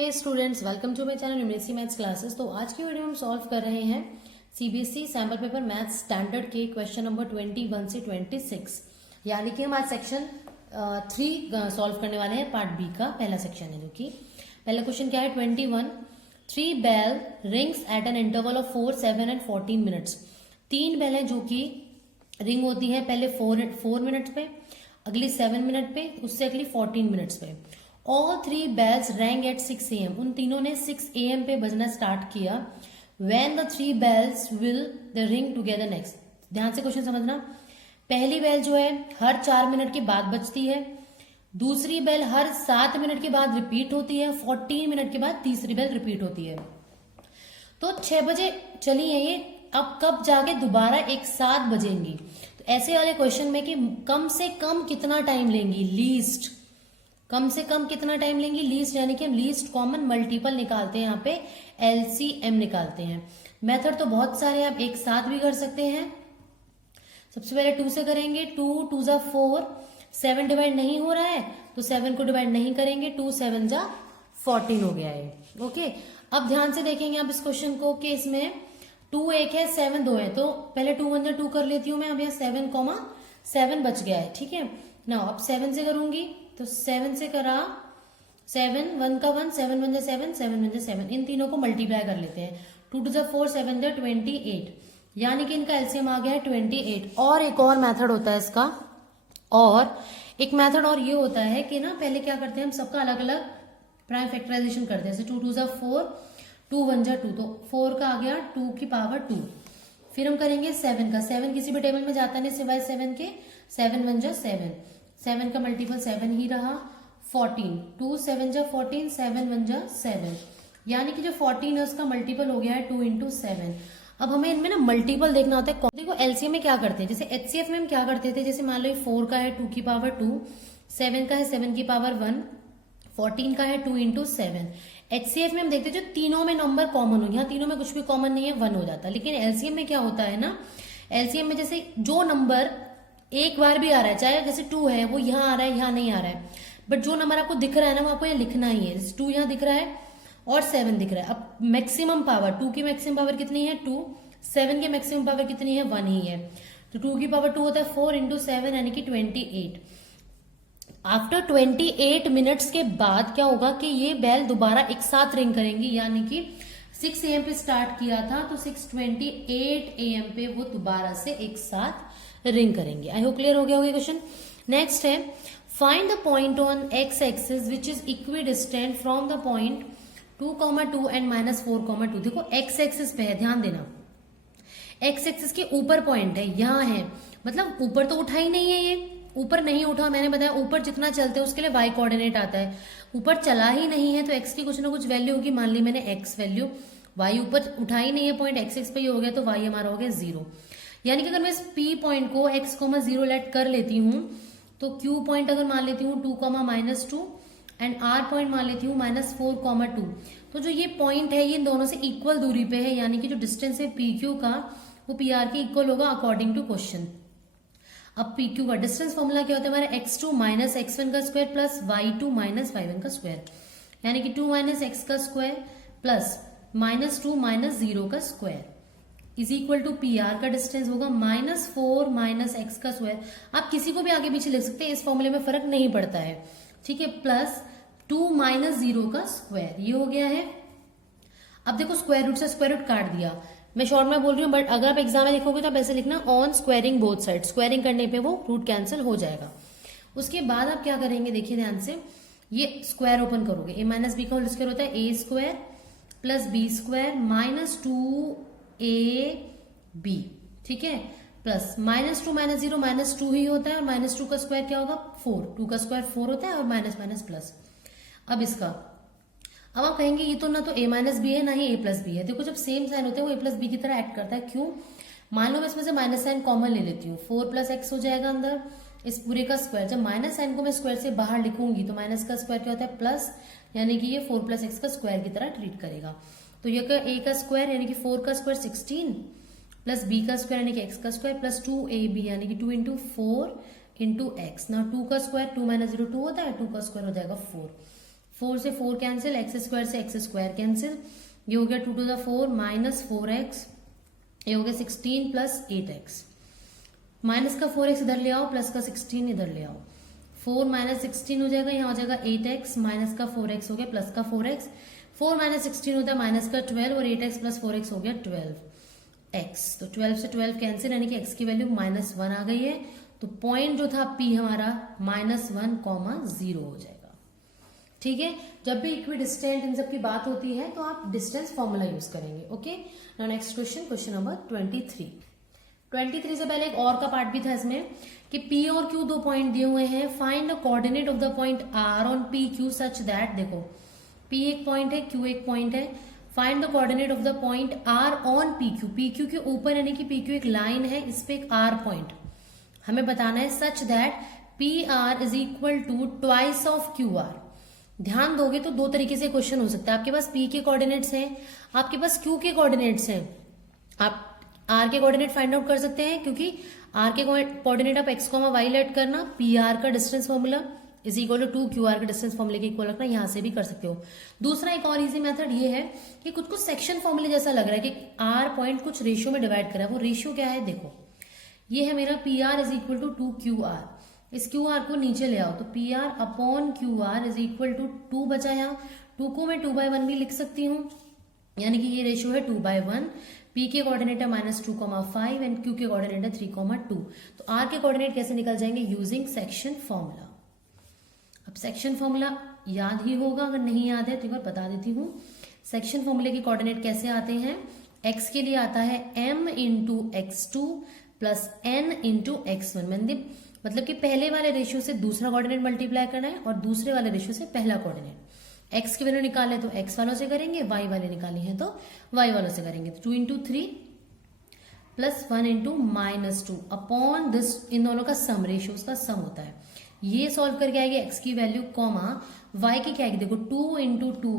Hey students, welcome to my channel university maths classes. तो आज की वीडियो में हम सॉल्व कर रहे हैं CBSE sample paper maths standard के क्वेश्चन नंबर 21 से 26, यानी कि हम आज सेक्शन 3 सॉल्व करने वाले हैं। पार्ट बी का पहला सेक्शन है, जो कि पहला क्वेश्चन क्या है 21। 3 bell rings at an interval of 4, 7 and 14 minutes. 3 bell है जो कि रिंग होती है, पहले 4 मिनट पे, अगली 7 मिनट पे, उससे अगली 14 मिनट्स पे। All 3 bells rang at 6 AM। उन तीनों ने 6 AM पे बजना स्टार्ट किया। When the 3 bells will the ring together next. ध्यान से क्वेश्चन समझना। पहली बेल जो है हर 4 मिनट के बाद बजती है, दूसरी बेल हर 7 मिनट के बाद रिपीट होती है, 14 मिनट के बाद तीसरी बेल रिपीट होती है। तो 6 बजे चली है ये, अब कब जाके दोबारा एक साथ बजेंगी। तो ऐसे वाले क्वेश्चन में कि कम से कम कितना टाइम लेंगी, लीस्ट कम से कम कितना टाइम लेंगी, लीस्ट, यानी कि हम लीस्ट कॉमन मल्टीपल निकालते हैं, यहाँ पे एलसीएम निकालते हैं। मेथड तो बहुत सारे, आप एक साथ भी कर सकते हैं। सबसे पहले 2 से करेंगे, 2 2 जा 4, 7 डिवाइड नहीं हो रहा है तो 7 को डिवाइड नहीं करेंगे, 2 7 जा 14 हो गया है। ओके, अब ध्यान से देखेंगे आप इस क्वेश्चन को कि इसमें 2 एक है, 7 2 है, तो पहले 2 1 जा 2 कर लेती हूं मैं। अब यहाँ 7 बच गया है, ठीक है ना। अब 7 से करूंगी तो 7 से करा, 7 1 का 1, 7 1 जा 7, 7 1 जा 7, इन तीनों को मल्टीप्लाई कर लेते हैं। 2 2 जा 4, 7 जा 28, यानी कि इनका एलसीएम आ गया है 28। और एक और मेथड होता है इसका, और एक मेथड और ये होता है कि ना पहले क्या करते हैं हम सबका अलग अलग प्राइम फैक्टराइजेशन करते हैं। जैसे 2 2 जा 4, 2 1 जा 2, तो 4 का आ गया 2 की पावर 2। फिर हम करेंगे 7 का, 7 किसी भी टेबल में जाता नहीं सिवाय 7 के, 7 1 जा 7, 7 का मल्टीपल 7 ही रहा। 14, 2 7 जा 14, 7 1 जा 7, यानी कि जो 14 है उसका मल्टीपल हो गया है 2 इंटू 7। अब हमें इनमें ना मल्टीपल देखना होता है। देखो एलसीएम में क्या करते हैं, जैसे एचसीएफ में हम क्या करते थे, जैसे मान लो 4 का है 2 की पावर 2, 7 का है 7 की पावर 1, 14 का है 2 इंटू 7। एचसीएफ में हम देखते हैं जो तीनों में नंबर कॉमन हो, यहाँ तीनों में कुछ भी कॉमन नहीं है, 1 हो जाता है। लेकिन एलसीएम में क्या होता है ना, एलसीएम में जैसे जो नंबर एक बार भी आ रहा है, चाहे जैसे 2 है वो यहाँ आ रहा है, यहाँ नहीं आ रहा है, बट जो नंबर आपको दिख रहा है ना वो आपको यहाँ लिखना ही है। जैसे 2 यहाँ दिख रहा है और 7 दिख रहा है। अब मैक्सिमम पावर 2 की मैक्सिमम पावर कितनी है 2, 7 की मैक्सिमम पावर कितनी है 1 ही है, तो 2 की पावर 2 होता है 4 इंटू 7, यानी कि 28। आफ्टर 28 मिनट्स के बाद क्या होगा कि ये बेल दोबारा एक साथ रिंग करेंगी, यानी कि 6 AM पे स्टार्ट किया था तो 6:28 AM पे वो दोबारा से एक साथ रिंग करेंगे। आई होप क्लियर हो गया होगा क्वेश्चन। नेक्स्ट है, find the point on x axis which is equi distant from the point 2,2 and -4,2। देखो एक्स एक्सिस पे है, ध्यान देना, एक्स एक्सिस के ऊपर पॉइंट है, यहाँ है, मतलब ऊपर तो उठा ही नहीं है, ये ऊपर नहीं उठा। मैंने बताया ऊपर जितना चलते हैं उसके लिए वाई कोऑर्डिनेट आता है, ऊपर चला ही नहीं है तो एक्स की कुछ ना कुछ वैल्यू होगी। मान ली मैंने एक्स वैल्यू, वाई ऊपर उठा ही नहीं है, पॉइंट एक्स एक्स पे ही हो गया, तो वाई हमारा हो गया 0। यानी कि अगर मैं इस पी पॉइंट को x, 0 लेट कर लेती हूँ तो क्यू पॉइंट अगर मान लेती हूँ 2, -2 एंड आर पॉइंट मान लेती हूँ -4, 2, तो जो ये पॉइंट है ये इन दोनों से इक्वल दूरी पे है, यानी कि जो डिस्टेंस है पी क्यू का वो पी आर के इक्वल होगा अकॉर्डिंग टू क्वेश्चन। अब पी क्यू का डिस्टेंस फॉर्मूला क्या होता है हमारा, x2 - x1 का स्क्वायर प्लस y2 - y1 का स्क्वायर, यानी कि 2 - x का स्क्वायर प्लस -2 - 0 का square is equal to P R का डिस्टेंस होगा -4 - x का स्क्वायर। आप किसी को भी आगे पीछे लिख सकते हैं, इस फॉर्मूले में फर्क नहीं पड़ता है, ठीक है, प्लस 2 - 0 का स्क्वायर, ये हो गया है। अब देखो स्क्वायर रूट से स्क्वायर रूट काट दिया, मैं शॉर्ट में बोल रही हूँ, बट अगर आप एग्जाम में लिखोगे तो आप ऐसे लिखना on squaring both side, squaring करने पे वो रूट कैंसिल हो जाएगा। उसके बाद आप क्या करेंगे, देखिए ध्यान से, ये स्क्वायर ओपन करोगे, a - b का होल स्क्वायर होता है a² प्लस b² -2ab, ठीक है, प्लस -2 - 0 -2 ही होता है, और -2 का स्क्वायर क्या होगा 4, 2 का स्क्वायर 4 होता है, और माइनस माइनस प्लस। अब इसका, अब आप कहेंगे ये तो ना तो a - b है ना ही a + b है। देखो जब सेम साइन होते हैं वो a + b की तरह एक्ट करता है, क्यों, मान लो मैं इसमें से माइनस साइन कॉमन ले लेती हूँ, 4 + x हो जाएगा अंदर, इस पूरे का स्क्वायर, जब माइनस साइन को मैं स्क्वायर से बाहर लिखूंगी तो माइनस का स्क्वायर क्या होता है प्लस, यानी कि ये 4 + x का स्क्वायर की तरह ट्रीट करेगा। तो ये a का स्क्वायर यानी कि 4 का स्क्वायर 16 प्लस b का स्क्वायर यानी कि x का स्क्वायर प्लस 2ab यानी कि 2 इंटू 4 इंटू एक्स। ना 2 का स्क्वायर 2 - 0 2 होता है, 2 का स्क्वायर हो जाएगा 4। 4 से 4 कैंसिल, एक्स स्क्वायर से एक्स स्क्वायर कैंसिल, ये हो गया 2 to the 4 माइनस 4x, ये हो गया 16 प्लस 8x, माइनस का 4x इधर ले आओ, प्लस का 16 इधर ले आओ, 4 माइनस 16 हो जाएगा, यहाँ हो जाएगा 8x, माइनस का 4x हो गया, प्लस का 4x, 4 माइनस 16 होता है माइनस का 12 और 8x प्लस 4x हो गया 12x। तो 12 से 12 कैंसिल, यानी कि x की वैल्यू -1 आ गई है। तो पॉइंट जो था P हमारा -1,0 हो जाएगा। ठीक है, जब भी इक्वी डिस्टेंट इन सब की बात होती है तो आप डिस्टेंस फॉर्मूला यूज करेंगे। Okay, now next question, question number 23 से पहले एक और का पार्ट भी था इसमें कि P और Q दो पॉइंट दिए हुए हैं, find the coordinate of the point R on PQ such that, देखो P एक पॉइंट है, Q एक पॉइंट है, find the coordinate of the point R on PQ, PQ के ऊपर यानी कि PQ एक लाइन है, इस पे एक R पॉइंट हमें बताना है, such that PR is equal to twice of QR। ध्यान दोगे तो दो तरीके से क्वेश्चन हो सकता है, आपके पास P के कोऑर्डिनेट्स हैं, आपके पास Q के कोऑर्डिनेट्स हैं, आप R के कोऑर्डिनेट फाइंड आउट कर सकते हैं, क्योंकि R के कोऑर्डिनेट आप x, y लेट करना, PR का distance formula is equal to 2QR के डिस्टेंस फॉर्मूले के इक्वल रखना, यहां से भी कर सकते हो। दूसरा एक और इजी मेथड ये है कि कुछ सेक्शन फॉर्मूले जैसा लग रहा है कि R पॉइंट कुछ रेशियो में डिवाइड करा है, वो रेशियो क्या है, देखो ये है मेरा PR is equal to 2QR, इस QR को नीचे ले आओ तो PR upon QR is equal to 2 बचा, यहाँ 2 को मैं 2/1 भी लिख सकती हूँ, यानी कि ये रेशियो है 2/1। P के कोऑर्डिनेट है -2,5 एंड Q के कोऑर्डिनेट है 3,2। तो R के कोऑर्डिनेट कैसे निकल जाएंगे, यूजिंग सेक्शन फॉर्मूला। अब सेक्शन फॉर्मूला याद ही होगा, अगर नहीं याद है तो एक बार बता देती हूँ। सेक्शन फॉर्मूले के कोऑर्डिनेट कैसे आते हैं, x के लिए आता है m into x2 plus n into x1, मतलब कि पहले वाले रेशियो से दूसरा कोऑर्डिनेट मल्टीप्लाई करना है और दूसरे वाले रेशियो से पहला कोऑर्डिनेट। x की वैल्यू निकाले तो x वालों से करेंगे, y वाले निकाली है तो y वालों से करेंगे। तो 2 into 3 plus 1 into -2 upon this, इन दोनों का सम, रेशियोज का सम होता है। ये सॉल्व करके आएगी x की वैल्यू कॉमा y की क्या आएगी, देखो 2 इंटू 2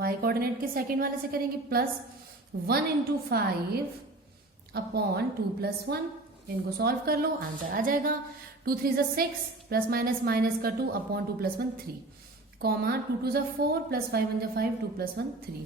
y कोऑर्डिनेट के सेकेंड वाले से करेंगे, प्लस 1 इंटू 5 अपॉन 2 प्लस 1, इनको सॉल्व कर लो, आंसर आ जाएगा 2 3 6 प्लस माइनस का 2 upon 2 plus 1 3, comma 2 2 4 plus 5 1 5 2 plus 1 3,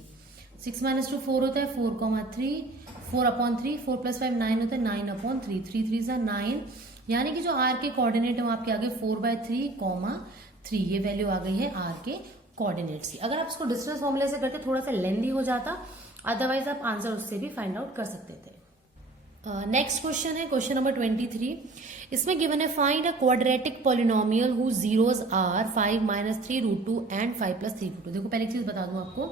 6 minus 2 4 होता है 4,3, 4 अपॉन 3, 4 प्लस 5 9 होता है 9 अपॉन 3, 3 3 9, यानी कि जो R के कोऑर्डिनेट है वो आपके आगे 4/3,3, ये वैल्यू आ गई है R के कोऑर्डिनेट्स की। अगर आप इसको डिस्टेंस फॉर्मूले से करते थोड़ा सा लेंदी हो जाता, अदरवाइज आप आंसर उससे भी फाइंड आउट कर सकते थे। नेक्स्ट क्वेश्चन है क्वेश्चन नंबर 23। इसमें गिवन है find a quadratic polynomial who zeros are 5 - 3√2 and 5 + 3√2। देखो पहले एक चीज बता दूं आपको,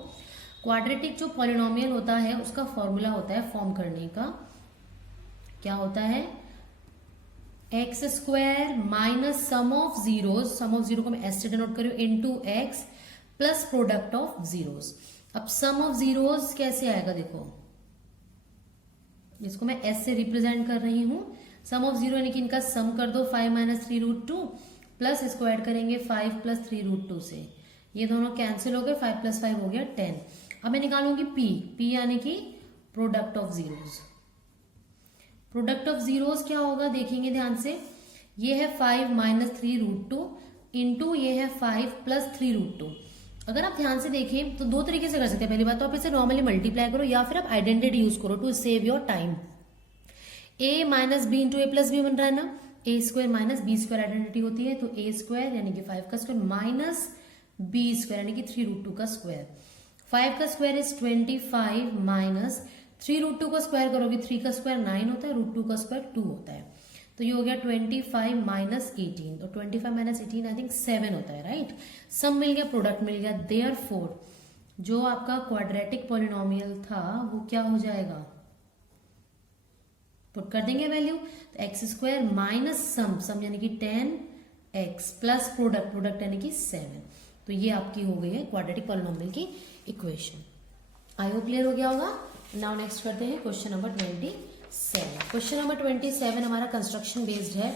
क्वाड्रेटिक जो पॉलिनोमियल होता है उसका फॉर्मूला होता है फॉर्म करने का, क्या होता है, x² minus sum of zeros, sum of zero को मैं एस से डिनोट करूं, into x plus product of zeros. अब सम ऑफ जीरोज कैसे आएगा, देखो इसको मैं s से रिप्रेजेंट कर रही हूं, सम ऑफ जीरो यानी कि इनका सम कर दो 5 - 3√2 प्लस इसको ऐड करेंगे 5 + 3√2 से, ये दोनों कैंसिल हो गए, 5 + 5 हो गया 10। अब मैं निकालूंगी p यानी कि product of zeros. Product of zeros क्या होगा देखेंगे ध्यान से, ये है 5 - 3√2 इंटू ये है 5 + 3√2। अगर आप ध्यान से देखें तो दो तरीके से कर सकते हैं, पहली बात तो आप इसे नॉर्मली मल्टीप्लाई करो या फिर आप आइडेंटिटी यूज करो to save your time. a - b into a + b बन रहा है ना, a² - b² आइडेंटिटी होती है, तो a² यानी कि 5 का स्क्वायर माइनस b² यानी कि 3√2 का स्क्वायर, 5 का स्क्वायर इज 25 माइनस 3√2 का स्क्वायर करोगे 3 का स्क्वायर 9 होता है, √2 का स्क्वायर 2 होता है, तो ये हो गया 25 माइनस 18, तो 25 माइनस 18 आई थिंक 7 होता है, राइट। सम मिल गया, प्रोडक्ट मिल गया, देयरफॉर जो आपका क्वाड्रेटिक पॉलिनोमियल था वो क्या हो जाएगा, पुट कर देंगे वैल्यू, तो x² माइनस सम यानी कि 10x प्लस प्रोडक्ट यानी कि 7, तो ये आपकी हो गई है क्वाड्रेटिक पॉलिनोमियल की इक्वेशन। आई होप क्लियर हो गया होगा। नाउ नेक्स्ट करते हैं क्वेश्चन नंबर 27। क्वेश्चन नंबर 27 हमारा कंस्ट्रक्शन बेस्ड है,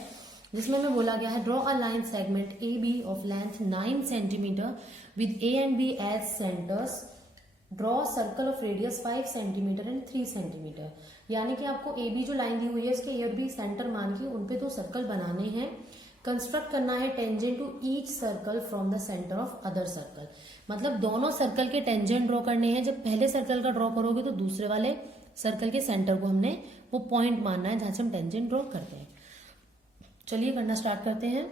जिसमें हमें बोला गया है draw a line segment AB of length 9 centimetre with A and B as centres, draw circle of radius 5 centimetre and 3 centimetre. यानी कि आपको AB जो लाइन दी हुई है इसके A और B सेंटर मान के उन पे 2 सर्कल बनाने हैं कंस्ट्रक्ट करना है tangent to each circle from the centre of other circle, मतलब दोनों सर्कल के टेंजेंट ड्रॉ करने हैं। जब पहले सर्कल का ड्रॉ करोगे तो दूसरे वाले सर्कल के सेंटर को हमने वो पॉइंट मानना है जहां से हम टेंजेंट ड्रॉ करते हैं। चलिए करना स्टार्ट करते हैं।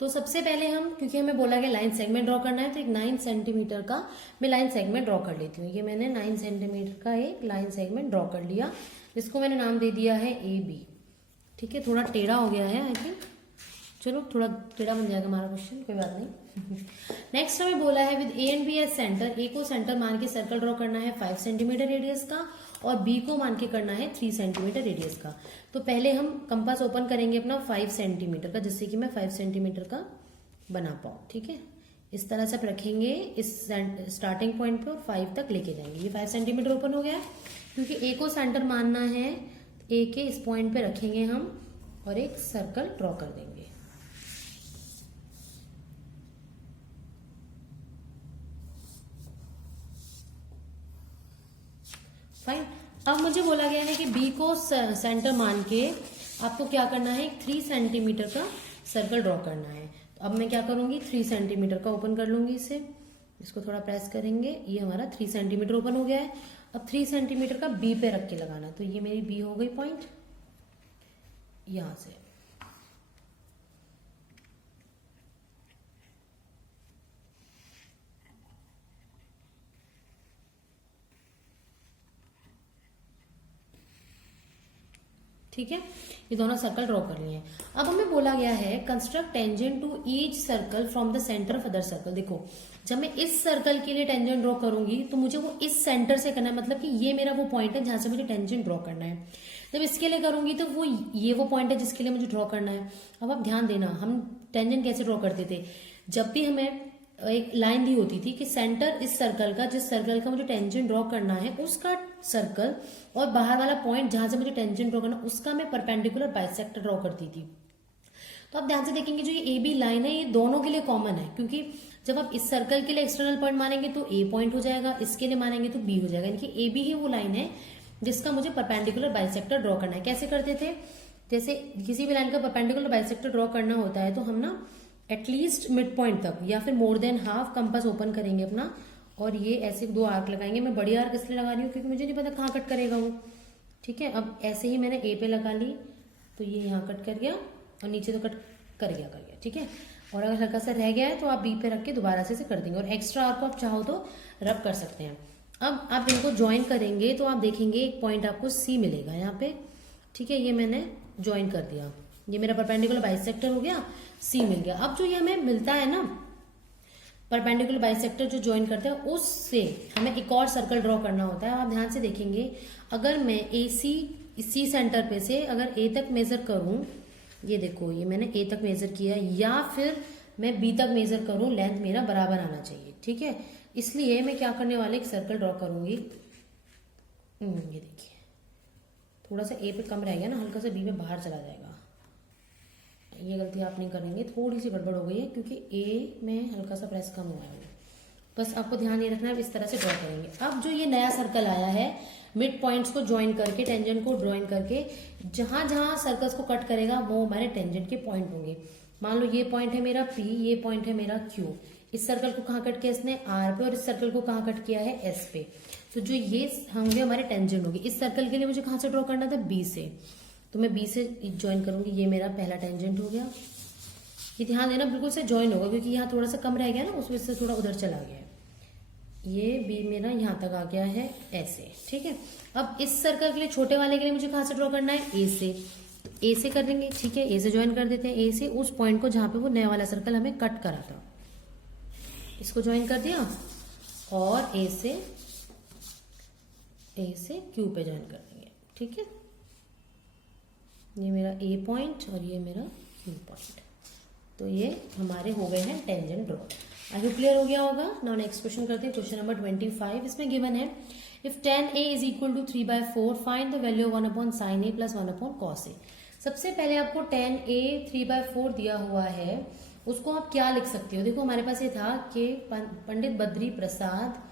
तो सबसे पहले हम, क्योंकि हमें बोला गया लाइन सेगमेंट ड्रॉ करना है, तो एक 9 सेंटीमीटर का मैं लाइन सेगमेंट ड्रॉ कर लेती हूँ। ये मैंने 9 सेंटीमीटर का एक लाइन सेगमेंट ड्रॉ कर लिया, जिसको मैंने नाम दे दिया है AB। ठीक है, थोड़ा टेढ़ा हो गया है आई थिंक, चलो थोड़ा टेढ़ा बन जाएगा हमारा क्वेश्चन, कोई बात नहीं। नेक्स्ट हमें बोला है with A and B as centre, A को सेंटर मान के सर्कल ड्रॉ करना है 5 सेंटीमीटर रेडियस का, और B को मान के करना है 3 सेंटीमीटर रेडियस का। तो पहले हम कंपास ओपन करेंगे अपना 5 सेंटीमीटर का, जिससे कि मैं 5 सेंटीमीटर का बना पाऊँ। ठीक है, इस तरह से आप रखेंगे इस स्टार्टिंग पॉइंट पे और 5 तक लेके जाएंगे। ये 5 सेंटीमीटर ओपन हो गया है, क्योंकि A को सेंटर मानना है, A के इस पॉइंट पे रखेंगे हम और एक सर्कल ड्रॉ कर देंगे। फाइन। अब मुझे बोला गया है कि बी को सेंटर मान के आपको क्या करना है, 3 सेंटीमीटर का सर्कल ड्रॉ करना है। तो अब मैं क्या करूंगी, 3 सेंटीमीटर का ओपन कर लूंगी इसे, इसको थोड़ा प्रेस करेंगे, ये हमारा 3 सेंटीमीटर ओपन हो गया है। अब 3 सेंटीमीटर का बी पे रख के लगाना, तो ये मेरी बी हो गई पॉइंट यहां से। ठीक है, ये दोनों सर्कल ड्रॉ कर लिए हैं। अब हमें बोला गया है construct tangent to each circle from the centre of other circle. देखो, जब मैं इस सर्कल के लिए टेंजेंट ड्रॉ करूंगी तो मुझे वो इस सेंटर से करना है, मतलब कि ये मेरा वो पॉइंट है जहां से मुझे टेंजेंट ड्रॉ करना है। जब इसके लिए करूंगी तो वो ये वो पॉइंट है जिसके लिए मुझे ड्रॉ करना है। अब आप ध्यान देना, हम टेंजेंट कैसे ड्रॉ करते थे, जब भी हमें एक लाइन दी होती थी कि सेंटर इस सर्कल का, जिस सर्कल का मुझे टेंजेंट ड्रॉ करना है उसका सर्कल, और बाहर वाला पॉइंट जहां से मुझे टेंजेंट ड्रॉ करना उसका मैं परपेंडिकुलर बाइसेक्टर ड्रॉ करती थी। तो आप ध्यान से देखेंगे जो ये AB लाइन है ये दोनों के लिए कॉमन है, क्योंकि जब आप इस सर्कल के लिए एक्सटर्नल पॉइंट मानेंगे तो A पॉइंट हो जाएगा, इसके लिए मानेंगे तो B हो जाएगा। यानी कि AB ही वो लाइन है जिसका मुझे परपेंडिकुलर बाइसेक्टर ड्रॉ करना है। कैसे करते थे, जैसे किसी भी लाइन का परपेंडिकुलर बाइसेक्टर ड्रॉ करना होता है तो हम ना एटलीस्ट मिड पॉइंट तक या फिर more than half compass open करेंगे अपना, और ये ऐसे 2 आर्क लगाएंगे। मैं बड़ी आर्क इसलिए लगा रही हूँ क्योंकि मुझे नहीं पता कहाँ कट करेगा वो। ठीक है, अब ऐसे ही मैंने A पे लगा ली तो ये यहाँ कट कर गया, और नीचे तो कट कर गया। ठीक है, और अगर हल्का सा रह गया है तो आप B पे रख के दोबारा से कर देंगे, और एक्स्ट्रा आर्क को आप चाहो तो रब कर सकते हैं। अब आप इनको ज्वाइन करेंगे तो आप देखेंगे एक पॉइंट आपको C मिलेगा यहाँ पे। ठीक है, ये मैंने ज्वाइन कर दिया, ये मेरा परपेंडिकुलर बाइसेक्टर हो गया, C मिल गया। अब जो ये हमें मिलता है ना परपेंडिकुलर बाइसेक्टर जो ज्वाइन करते हैं, उससे हमें एक और सर्कल ड्रॉ करना होता है। आप ध्यान से देखेंगे, अगर मैं C सेंटर पे से अगर A तक मेजर करूं, ये देखो ये मैंने A तक मेजर किया, या फिर मैं B तक मेजर करूं, लेंथ मेरा बराबर आना चाहिए। ठीक है, इसलिए मैं क्या करने वाले एक सर्कल ड्रॉ करूंगी। ये देखिए थोड़ा सा A पे कम रह गया ना, हल्का सा B में बाहर चला जाएगा। ये गलती आप नहीं करेंगे, थोड़ी सी गड़बड़ हो गई है क्योंकि A में हल्का सा प्रेस कम हुआ है। बस आपको ध्यान ये रखना है, इस तरह से ड्रॉ करेंगे। अब जो ये नया सर्कल आया है, मिड पॉइंट्स को ज्वाइन करके, टेंजेंट को ज्वाइन करके, जहां जहां सर्कल्स को कट करेगा वो हमारे टेंजेंट के पॉइंट होंगे। मान लो ये पॉइंट है मेरा P, ये पॉइंट है मेरा Q। इस सर्कल को कहाँ कट किया इसने, R पे, और इस सर्कल को कहाँ कट किया है, S पे। तो जो ये होंगे हमारे टेंजेंट होंगे। इस सर्कल के लिए मुझे कहाँ से ड्रॉ करना था, B से, तो मैं B से ज्वाइन करूंगी। ये मेरा पहला टेंजेंट हो गया। ये ध्यान देना बिल्कुल से ज्वाइन होगा, क्योंकि यहाँ थोड़ा सा कम रह गया ना, उस वजह से थोड़ा उधर चला गया है। ये B मेरा यहाँ तक आ गया है ऐसे। ठीक है, अब इस सर्कल के लिए, छोटे वाले के लिए मुझे कहाँ से ड्रॉ करना है, A से। A से कर देंगे। ठीक है, A से ज्वाइन कर देते हैं, A से उस पॉइंट को जहाँ पे वो नया वाला सर्कल हमें कट करा था, इसको ज्वाइन कर दिया, और A से Q पे ज्वाइन कर देंगे। ठीक है, ये मेरा A पॉइंट और ये मेरा Q पॉइंट, तो ये हमारे हो गए हैं tangent draw. I hope clear हो गया होगा। नाउ नेक्स्ट क्वेश्चन करते हैं, क्वेश्चन नंबर 25। इसमें गिवन है if tan A is equal to 3/4 find the value 1/sin A plus 1/cos A। सबसे पहले आपको tan A 3/4 दिया हुआ है, उसको आप क्या लिख सकते हो। देखो हमारे पास ये था कि पंडित बद्री प्रसाद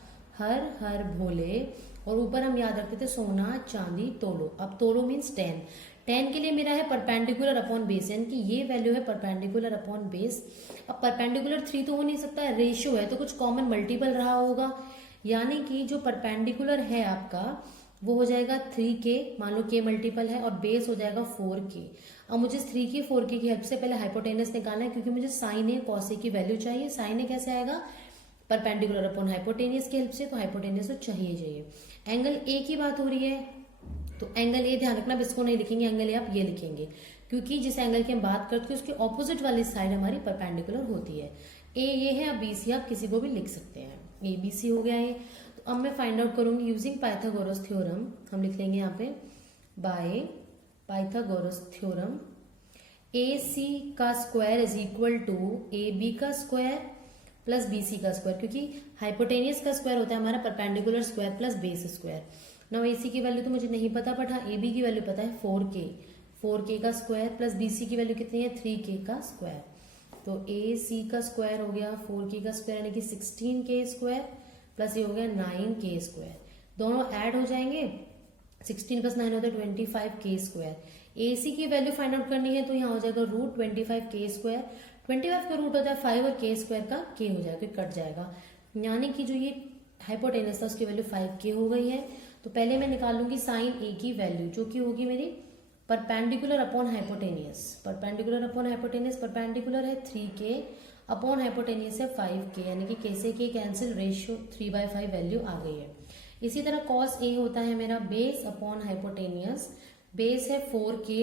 हर हर भोले, और ऊपर हम याद रखते थे सोना चांदी तोलो। अब तोलो मीन्स 10, 10 के लिए मेरा है परपेंडिकुलर अपॉन बेस, यानी कि ये वैल्यू है परपेंडिकुलर अपॉन बेस। अब परपेंडिकुलर 3 तो हो नहीं सकता है, रेशियो है तो कुछ कॉमन मल्टीपल रहा होगा, यानी कि जो परपेंडिकुलर है आपका वो हो जाएगा 3k, मान लो k मल्टीपल है, और बेस हो जाएगा 4k। अब मुझे 3k 4k की हेल्प से पहले हाइपोटेनस निकालना है, क्योंकि मुझे साइन ए कॉस ए की वैल्यू चाहिए। साइन ए कैसे आएगा, परपेंडिकुलर अपॉन हाइपोटेनियस की हेल्प से, तो हाइपोटेनियस तो चाहिए। एंगल ए की बात हो रही है, तो एंगल ए ध्यान रखना, इसको नहीं लिखेंगे एंगल ए, आप ये लिखेंगे, क्योंकि जिस एंगल की हम बात करते हैं उसके ऑपोजिट वाली साइड हमारी परपेंडिकुलर होती है। ए ये है, अब बी सी आप किसी को भी लिख सकते हैं, ए बी सी हो गया ये। तो अब मैं फाइंड आउट करूंगी यूजिंग पाइथागोरस थ्योरम, हम लिख लेंगे यहाँ पे by Pythagoras theorem, A C का square is equal to A B का स्क्वायर प्लस बी सी का स्क्वायर, क्योंकि हाइपोटेनियस का स्क्वायर होता है हमारा perpendicular square plus base square. Now A C की वैल्यू तो मुझे नहीं पता, बट हाँ ए बी की वैल्यू पता है 4k का स्क्वायर प्लस बी सी की वैल्यू कितनी है 3k का स्क्वायर। तो ए सी का स्क्वायर हो गया 4k का स्क्वायर, यानी कि 16k स्क्वायर प्लस ये हो गया 9k स्क्वायर, दोनों ऐड हो जाएंगे, 16 प्लस 9 होता है 25k स्क्वायर। ए सी की वैल्यू फाइंड आउट करनी है तो यहाँ हो जाएगा रूट 25k स्क्वायर, 25 का रूट होता है 5 और k स्क्वायर का k हो जाएगा, कट जाएगा, यानी कि जो ये हाइपोटेनस था उसकी वैल्यू 5k हो गई है। तो पहले मैं निकालूंगी साइन ए की वैल्यू, जो कि होगी मेरी perpendicular upon hypotenuse, perpendicular upon hypotenuse, perpendicular है 3k अपॉन हाइपोटेनियस है 5k, यानी कि k से k कैंसिल, रेशियो 3/5 वैल्यू आ गई है। इसी तरह कॉस ए होता है मेरा बेस अपॉन हाइपोटेनियस, बेस है 4k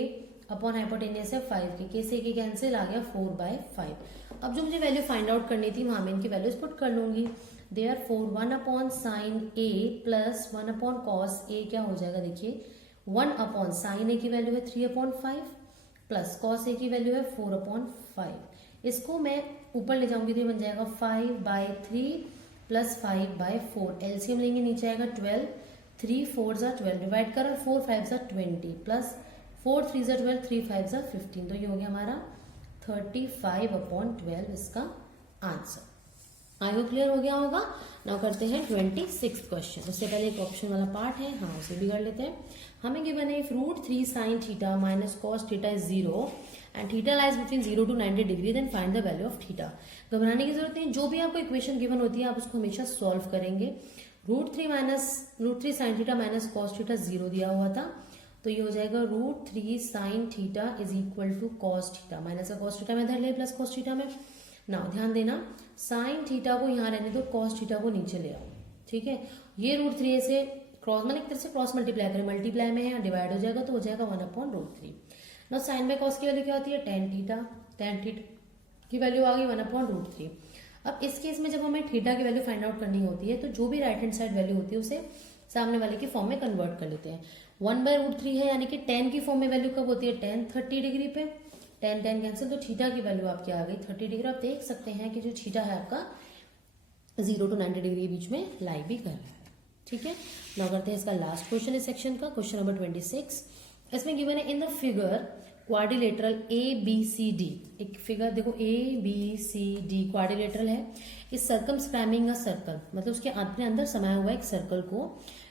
अपॉन हाइपोटेनियस है 5k, k से k कैंसिल आ गया 4/5। अब जो मुझे वैल्यू फाइंड आउट करनी थी वहां मैं इनकी वैल्यूज पुट कर लूंगी। Therefore 1 upon sine A plus 1 upon cos A क्या हो जाएगा, देखिए 1 अपॉन साइन ए की वैल्यू है 3/5 प्लस कॉस ए की वैल्यू है 4/5। इसको मैं ऊपर ले जाऊंगी तो ये बन जाएगा 5/3 प्लस 5/4, एलसीएम लेंगे नीचे आएगा 12, 3 4 12 डिवाइड करो, 4 5 20 प्लस 4 3 12, 3 5 15, तो ये हो गया हमारा 35/12 इसका आंसर। आई होप क्लियर हो गया होगा। नाउ करते हैं 26 क्वेश्चन। उससे पहले एक ऑप्शन वाला पार्ट है, हाँ उसे भी कर लेते हैं। हमें गिवन है if √3 sin theta minus cos theta is 0 and theta lies between 0 to 90 degree, then find the value of theta. घबराने की जरूरत नहीं, जो भी आपको इक्वेशन गिवन होती है आप उसको हमेशा सॉल्व करेंगे। √3 sin theta minus cos theta 0 दिया हुआ था, तो ये हो जाएगा √3 sin theta is equal to cos theta, minus का cos थीटा में इधर ले प्लस cos थीटा में। ना ध्यान देना, साइन थीटा को यहाँ रहने दो, cos थीटा को नीचे ले आओ, ठीक है। ये √3 से क्रॉस, मतलब एक तरह से क्रॉस मल्टीप्लाई करें, मल्टीप्लाई में है डिवाइड हो जाएगा, तो हो जाएगा 1/√3। ना साइन बाय कॉस की वैल्यू क्या होती है, tan थीटा की वैल्यू आ गई 1/√3। अब इस केस में जब हमें थीटा की वैल्यू फाइंड आउट करनी होती है तो जो भी राइट हैंड साइड वैल्यू होती है उसे सामने वाले की फॉर्म में कन्वर्ट कर लेते हैं। 1/√3 है, यानी कि tan की फॉर्म में वैल्यू कब होती है, tan 30 डिग्री पे, tan कैंसिल, तो थीटा की वैल्यू आपकी आ गई 30 डिग्री। आप देख सकते हैं कि जो थीटा है आपका 0 to 90 डिग्री के बीच में लाई भी कर रहा है, ठीक है। नाउ करते हैं इसका लास्ट क्वेश्चन इस सेक्शन का, क्वेश्चन नंबर 26। इसमें गिवन है in the figure quadrilateral ABCD, एक फिगर देखो ABCD क्वाड्रिलेटरल है, इस सर्कमस्क्राइबिंग अ सर्कल, मतलब उसके अपने अंदर समाया हुआ एक सर्कल को,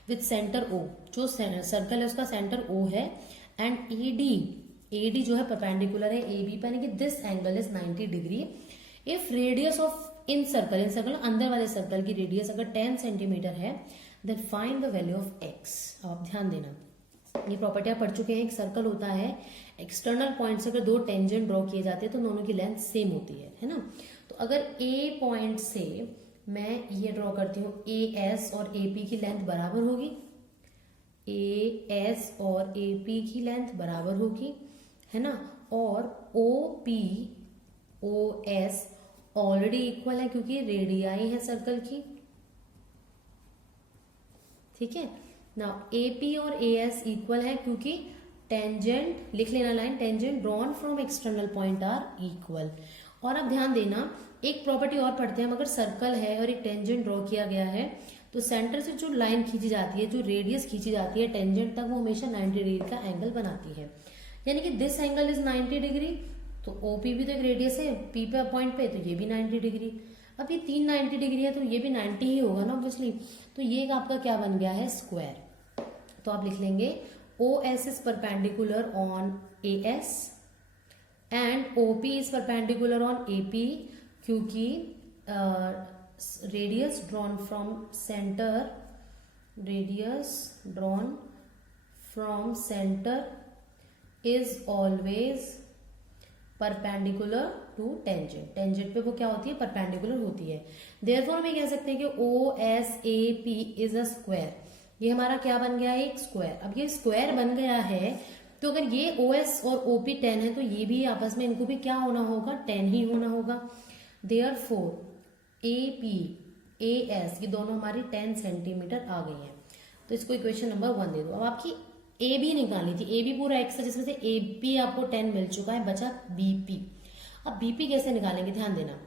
विद सेंटर O, जो सर्कल है उसका सेंटर O है, एंड AD जो है परपेंडिकुलर है AB पर, यानी कि this angle is 90 degree. If radius of in circle अंदर वाले सर्कल की रेडियस अगर 10 सेंटीमीटर है, then find the value of x। आप ध्यान देना, ये प्रॉपर्टी आप पढ़ चुके हैं, एक सर्कल होता है, एक्सटर्नल पॉइंट से अगर दो टेंजेंट ड्रॉ किए जाते हैं तो दोनों की लेंथ सेम होती है ना। तो अगर A पॉइंट से मैं ये ड्रॉ करती हूँ, AS और AP की लेंथ बराबर होगी, AS और AP की लेंथ बराबर होगी, है ना, और OP OS ऑलरेडी इक्वल है क्योंकि रेडियाई है सर्कल की, ठीक है ना। AP और AS इक्वल है क्योंकि टेंजेंट, लिख लेना line, tangent drawn from external point are equal. और अब ध्यान देना, एक प्रॉपर्टी और पढ़ते हैं, अगर सर्कल है और एक टेंजेंट ड्रॉ किया गया है तो सेंटर से जो लाइन खींची जाती है, जो रेडियस खींची जाती है टेंजेंट तक, वो हमेशा 90 डिग्री का एंगल बनाती है, यानी कि दिस एंगल इज 90 डिग्री। तो OP भी तो एक रेडियस है P पे पॉइंट पे, तो ये भी 90 डिग्री। अब ये 390 डिग्री है तो ये भी 90 ही होगा ना ऑब्वियसली, तो ये आपका क्या बन गया है, स्क्वायर। तो आप लिख लेंगे OS is perpendicular on AS and OP is perpendicular on AP, क्योंकि radius drawn from centre is always perpendicular to tangent. Tangent पे वो क्या होती है, परपेंडिकुलर होती है। देयरफॉर हम ये कह सकते हैं कि OSAP इज अ स्क्वायर। ये हमारा क्या बन गया है, एक स्क्वायर। अब ये स्क्वायर बन गया है तो अगर ये OS और OP 10 है तो ये भी आपस में इनको भी क्या होना होगा, 10 ही होना होगा। देयरफॉर AP AS ये दोनों हमारी 10 सेंटीमीटर आ गई है। तो इसको इक्वेशन नंबर 1 दे दो। अब आपकी AB निकालनी थी, AB पूरा x है जिसमें से AB आपको 10 मिल चुका है, बचा BP। अब BP कैसे निकालेंगे, ध्यान देना,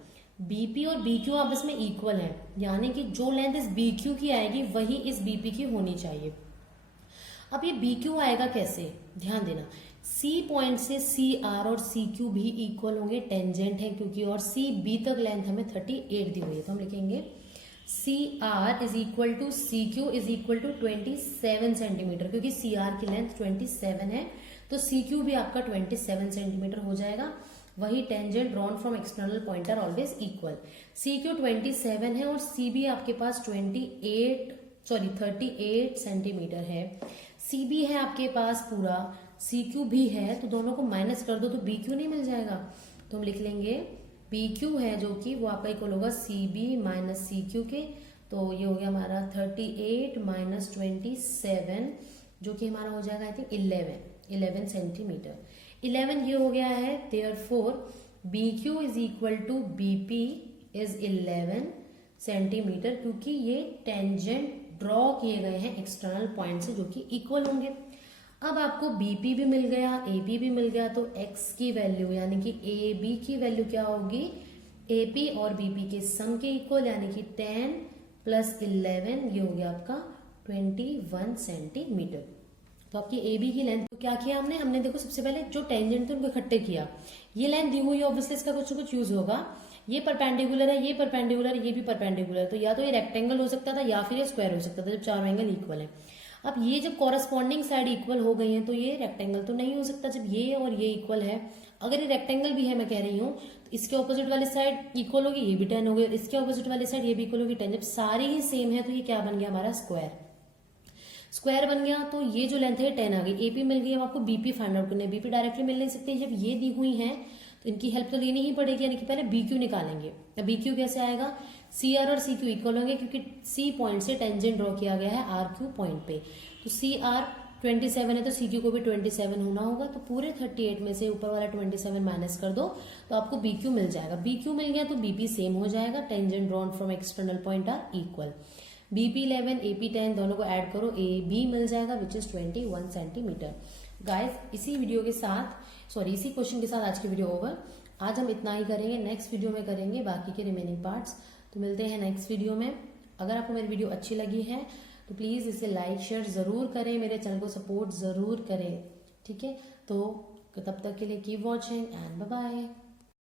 BP और BQ आपस में इक्वल है, यानी कि जो लेंथ इस BQ की आएगी वही इस BP की होनी चाहिए। अब ये BQ आएगा कैसे, ध्यान देना, C पॉइंट से CR और CQ भी इक्वल होंगे, टेंजेंट है क्योंकि, और CB तक लेंथ हमें 38 दी हुई है, तो हम लिखेंगे CR is equal to CQ is equal to 27 centimetre, क्योंकि CR की लेंथ 27 है तो CQ भी आपका 27 सेंटीमीटर हो जाएगा। वही tangent drawn from external point are always equal. CQ 27 है और CB आपके पास 38 सेंटीमीटर है। CB है आपके पास पूरा, CQ भी है, तो दोनों को माइनस कर दो तो BQ नहीं मिल जाएगा। तो हम लिख लेंगे BQ है जो कि वो आपका इक्वल होगा CB माइनस CQ के, तो ये हो गया हमारा 38 माइनस 27 जो कि हमारा हो जाएगा आई थिंक 11 सेंटीमीटर। 11 ये हो गया है, therefore BQ is equal to BP is 11 centimetre, क्योंकि ये टेंजेंट ड्रॉ किए गए हैं एक्सटर्नल पॉइंट से जो कि इक्वल होंगे। अब आपको BP भी मिल गया, AB भी मिल गया, तो X की वैल्यू यानी कि AB की वैल्यू क्या होगी, AP और BP के सम के इक्वल, यानी कि 10 प्लस 11 ये हो गया आपका 21 सेंटीमीटर। तो आपकी AB की लेंथ, तो क्या किया हमने देखो सबसे पहले जो टेंजेंट थे उनको इकट्ठे किया, ये लेंथ दी हुई है, ऑब्वियसली इसका कुछ ना कुछ यूज होगा। ये परपेंडिकुलर है, ये परपेंडिकुलर है, ये भी परपेंडिकुलर है, तो या तो ये रेक्टेंगल हो सकता था या फिर ये स्क्वायर हो सकता था जब चारों एंगल इक्वल है। अब ये जब कॉरस्पॉन्डिंग साइड इक्वल हो गई है तो ये रेक्टेंगल तो नहीं हो सकता जब ये और ये इक्वल है। अगर ये रेक्टेंगल भी है मैं कह रही हूँ तो इसके ऑपोजिट वाली साइड इक्वल होगी, ये भी 10 हो गई, इसके ऑपोजिट वाली साइड ये भी इक्वल होगी 10। जब सारी ही सेम है तो ये क्या बन गया हमारा, स्क्वायर बन गया। तो ये जो लेंथ है 10 आ गई। AP मिल गई, अब आपको BP फाइंड आउट करना है। BP डायरेक्टली मिल नहीं सकती, जब ये दी हुई है तो इनकी हेल्प तो लेनी ही पड़ेगी, यानी कि पहले BQ निकालेंगे। अब BQ कैसे आएगा, CR और CQ इक्वल होंगे क्योंकि C पॉइंट से टेंजेंट ड्रॉ किया गया है RQ पॉइंट पे, तो CR 27 है तो CQ को भी 27 होना होगा। तो पूरे 38 में से ऊपर वाला 27 माइनस कर दो तो आपको BQ मिल जाएगा। BQ मिल गया तो BP सेम हो जाएगा, tangent drawn from external point are equal. BP 11 AP 10 दोनों को ऐड करो, AB मिल जाएगा विच इज 21 सेंटीमीटर। गाइस इसी क्वेश्चन के साथ आज की वीडियो ओवर। आज हम इतना ही करेंगे, नेक्स्ट वीडियो में करेंगे बाकी के रिमेनिंग पार्ट्स। तो मिलते हैं नेक्स्ट वीडियो में। अगर आपको मेरी वीडियो अच्छी लगी है तो प्लीज इसे लाइक शेयर जरूर करें, मेरे चैनल को सपोर्ट जरूर करें, ठीक है। तो तब तक के लिए keep watching and bye bye.